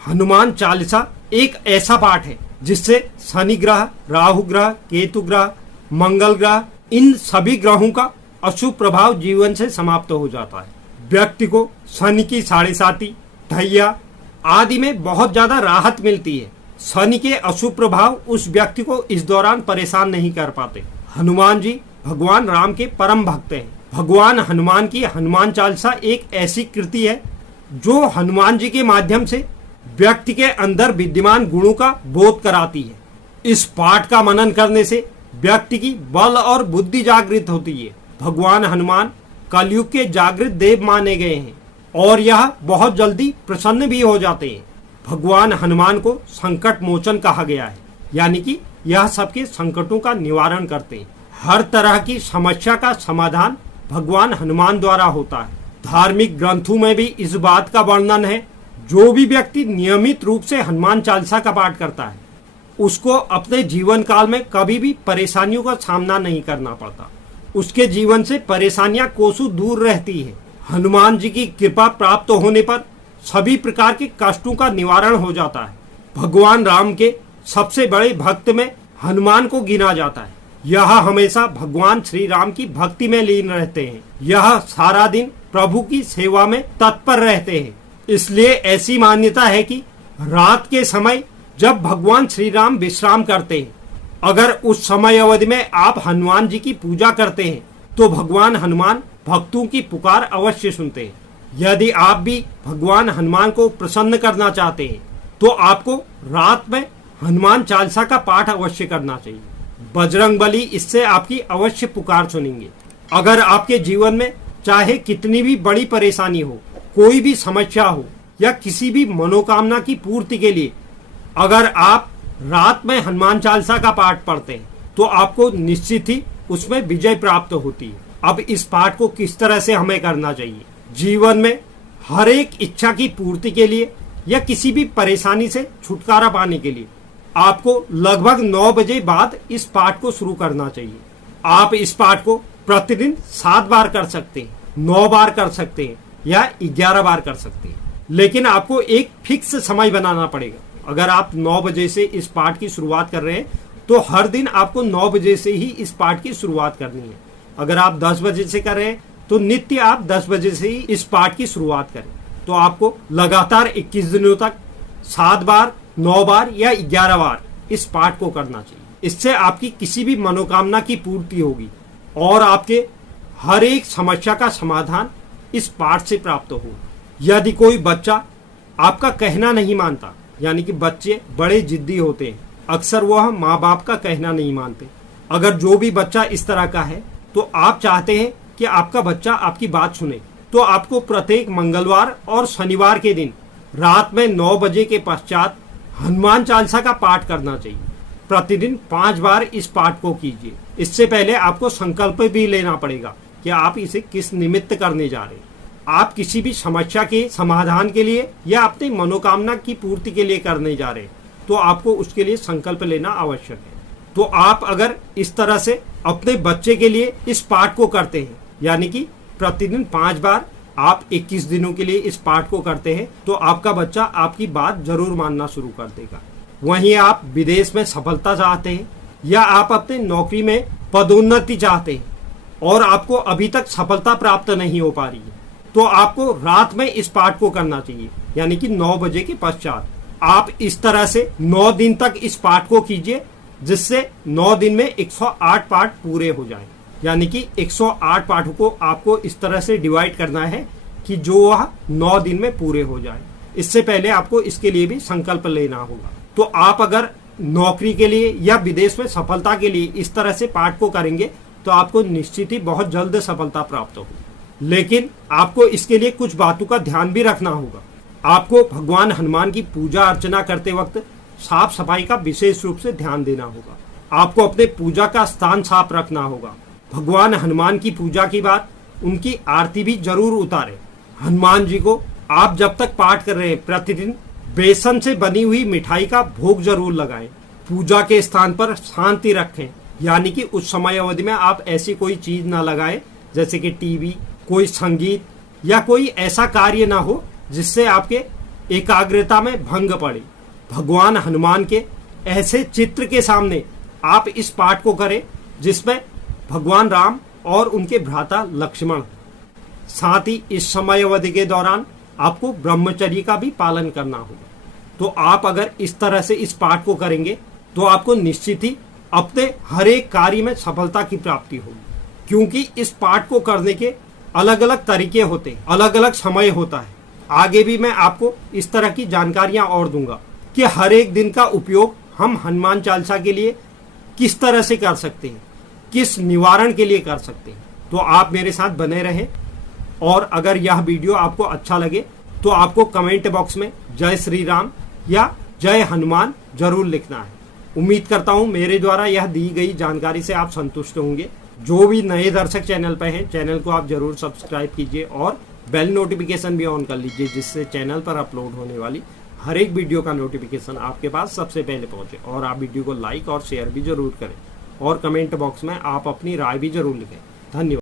हनुमान चालीसा एक ऐसा पाठ है जिससे शनि ग्रह, राहु ग्रह, केतु ग्रह, मंगल ग्रह, इन सभी ग्रहों का अशुभ प्रभाव जीवन से समाप्त हो जाता है। व्यक्ति को शनि की 7.5, ढैया आदि में बहुत ज्यादा राहत मिलती है। शनि के अशुभ प्रभाव उस व्यक्ति को इस दौरान परेशान नहीं कर पाते। हनुमान जी भगवान राम के परम भक्त हैं। भगवान हनुमान की हनुमान चालीसा एक ऐसी कृति है जो हनुमान जी के माध्यम से व्यक्ति के अंदर विद्यमान गुणों का बोध कराती है। इस पाठ का मनन करने से व्यक्ति की बल और बुद्धि जागृत होती है। भगवान हनुमान कलयुग के जागृत देव माने गए हैं और यह बहुत जल्दी प्रसन्न भी हो जाते हैं। भगवान हनुमान को संकट मोचन कहा गया है, यानी कि यह सबके संकटों का निवारण करते हैं। हर तरह की समस्या का समाधान भगवान हनुमान द्वारा होता है। धार्मिक ग्रंथों में भी इस बात का वर्णन है। जो भी व्यक्ति नियमित रूप से हनुमान चालीसा का पाठ करता है उसको अपने जीवन काल में कभी भी परेशानियों का सामना नहीं करना पड़ता। उसके जीवन से परेशानियां कोसों दूर रहती है। हनुमान जी की कृपा प्राप्त होने पर सभी प्रकार के कष्टों का निवारण हो जाता है। भगवान राम के सबसे बड़े भक्त में हनुमान को गिना जाता है। यह हमेशा भगवान श्री राम की भक्ति में लीन रहते हैं। यह सारा दिन प्रभु की सेवा में तत्पर रहते हैं। इसलिए ऐसी मान्यता है कि रात के समय जब भगवान श्री राम विश्राम करते हैं, अगर उस समय अवधि में आप हनुमान जी की पूजा करते हैं तो भगवान हनुमान भक्तों की पुकार अवश्य सुनते हैं। यदि आप भी भगवान हनुमान को प्रसन्न करना चाहते हैं तो आपको रात में हनुमान चालीसा का पाठ अवश्य करना चाहिए। बजरंगबली इससे आपकी अवश्य पुकार सुनेंगे। अगर आपके जीवन में चाहे कितनी भी बड़ी परेशानी हो, कोई भी समस्या हो या किसी भी मनोकामना की पूर्ति के लिए अगर आप रात में हनुमान चालीसा का पाठ पढ़ते हैं तो आपको निश्चित ही उसमें विजय प्राप्त होती है। अब इस पाठ को किस तरह से हमें करना चाहिए? जीवन में हर एक इच्छा की पूर्ति के लिए या किसी भी परेशानी से छुटकारा पाने के लिए आपको लगभग 9 बजे बाद इस पाठ को शुरू करना चाहिए। आप इस पाठ को प्रतिदिन 7 बार कर सकते हैं, 9 बार कर सकते हैं या 11 बार कर सकते हैं, लेकिन आपको एक फिक्स समय बनाना पड़ेगा। अगर आप 9 बजे से इस पाठ की शुरुआत कर रहे हैं तो हर दिन आपको 9 बजे से ही इस पाठ की शुरुआत करनी है। अगर आप 10 बजे से कर रहे हैं तो नित्य आप 10 बजे से ही इस पाठ की शुरुआत करें। तो आपको लगातार 21 दिनों तक 7 बार, 9 बार या 11 बार इस पाठ को करना चाहिए। इससे आपकी किसी भी मनोकामना की पूर्ति होगी और आपके हर एक समस्या का समाधान इस पाठ से प्राप्त होगा। यदि कोई बच्चा आपका कहना नहीं मानता, यानी कि बच्चे बड़े जिद्दी होते हैं, अक्सर वह माँ बाप का कहना नहीं मानते। अगर जो भी बच्चा इस तरह का है तो आप चाहते हैं कि आपका बच्चा आपकी बात सुने, तो आपको प्रत्येक मंगलवार और शनिवार के दिन रात में 9 बजे के पश्चात हनुमान चालीसा का पाठ करना चाहिए। प्रतिदिन 5 बार इस पाठ को कीजिए। इससे पहले आपको संकल्प भी लेना पड़ेगा कि आप इसे किस निमित्त करने जा रहे हैं। आप किसी भी समस्या के समाधान के लिए या अपनी मनोकामना की पूर्ति के लिए करने जा रहे हैं तो आपको उसके लिए संकल्प लेना आवश्यक है। तो आप अगर इस तरह से अपने बच्चे के लिए इस पाठ को करते हैं, यानी कि प्रतिदिन 5 बार आप 21 दिनों के लिए इस पाठ को करते हैं, तो आपका बच्चा आपकी बात जरूर मानना शुरू कर देगा। वहीं आप विदेश में सफलता चाहते हैं या आप अपने नौकरी में पदोन्नति चाहते हैं और आपको अभी तक सफलता प्राप्त नहीं हो पा रही है, तो आपको रात में इस पाठ को करना चाहिए, यानी कि 9 बजे के पश्चात। आप इस तरह से 9 दिन तक इस पाठ को कीजिए, जिससे 9 दिन में 108 पाठ पूरे हो जाएं। यानी कि 108 पाठों को आपको इस तरह से डिवाइड करना है कि जो वह 9 दिन में पूरे हो जाए। इससे पहले आपको इसके लिए भी संकल्प लेना होगा। तो आप अगर नौकरी के लिए या विदेश में सफलता के लिए इस तरह से पाठ को करेंगे तो आपको निश्चित ही बहुत जल्द सफलता प्राप्त होगी। लेकिन आपको इसके लिए कुछ बातों का ध्यान भी रखना होगा। आपको भगवान हनुमान की पूजा अर्चना करते वक्त साफ सफाई का विशेष रूप से ध्यान देना होगा। आपको अपने पूजा का स्थान साफ रखना होगा। भगवान हनुमान की पूजा की बात, उनकी आरती भी जरूर उतारें। हनुमान जी को आप जब तक पाठ कर रहे हैं प्रतिदिन बेसन से बनी हुई मिठाई का भोग जरूर लगाएं। पूजा के स्थान पर शांति रखें, यानी कि उस समय अवधि में आप ऐसी कोई चीज ना लगाएं जैसे कि टीवी, कोई संगीत या कोई ऐसा कार्य ना हो जिससे आपके एकाग्रता में भंग पड़े। भगवान हनुमान के ऐसे चित्र के सामने आप इस पाठ को करें जिसमें भगवान राम और उनके भ्राता लक्ष्मण। साथ ही इस समय अवधि के दौरान आपको ब्रह्मचर्य का भी पालन करना होगा। तो आप अगर इस तरह से इस पाठ को करेंगे तो आपको निश्चित ही अपने हर एक कार्य में सफलता की प्राप्ति होगी, क्योंकि इस पाठ को करने के अलग अलग तरीके होते हैं, अलग अलग समय होता है। आगे भी मैं आपको इस तरह की जानकारियां और दूंगा कि हर एक दिन का उपयोग हम हनुमान चालीसा के लिए किस तरह से कर सकते हैं, किस निवारण के लिए कर सकते हैं। तो आप मेरे साथ बने रहें, और अगर यह वीडियो आपको अच्छा लगे तो आपको कमेंट बॉक्स में जय श्री राम या जय हनुमान जरूर लिखना है। उम्मीद करता हूं मेरे द्वारा यह दी गई जानकारी से आप संतुष्ट होंगे। जो भी नए दर्शक चैनल पर हैं, चैनल को आप जरूर सब्सक्राइब कीजिए और बेल नोटिफिकेशन भी ऑन कर लीजिए, जिससे चैनल पर अपलोड होने वाली हर एक वीडियो का नोटिफिकेशन आपके पास सबसे पहले पहुंचे। और आप वीडियो को लाइक और शेयर भी जरूर करें, और कमेंट बॉक्स में आप अपनी राय भी जरूर लिखें। धन्यवाद।